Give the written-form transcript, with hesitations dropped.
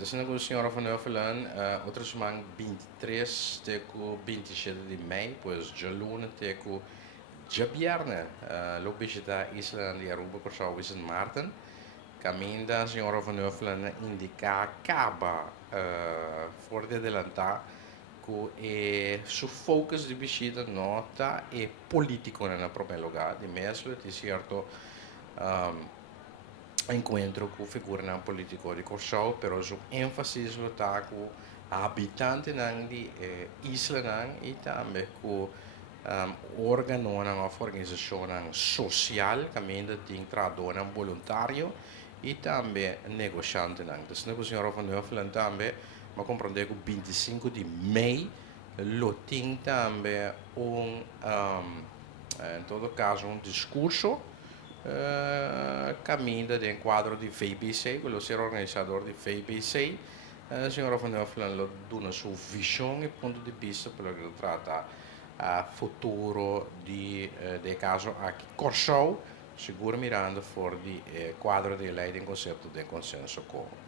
Assim como a senhora van Huffelen, outra semana 23 teco 27 de maio, pois de luna teco de viernes, lo visita Island e Aruba por São Vicente Martin. Caminda a senhora van Huffelen indica acaba for de adelantar que su focus di visita nota è politico nel proprio lugar, di mesmo di certo encontro com figura político de Corsau, pero su énfasis lo tá com habitantes de isla e também com órgão uma organização social que ainda tem traduzir voluntário e também negociante então a senhora van Huffelen também ma compreende que 25 de maio lo tem também em todo caso um discurso caminha dentro quadro di FBC, quello ser organizzatore di FBC, signora Van Huffelen lo dona sua visione e punto di vista per quello che tratta a futuro del caso a Corsau, sicuro mirando fuori di quadro di lei in concerto del consenso comune.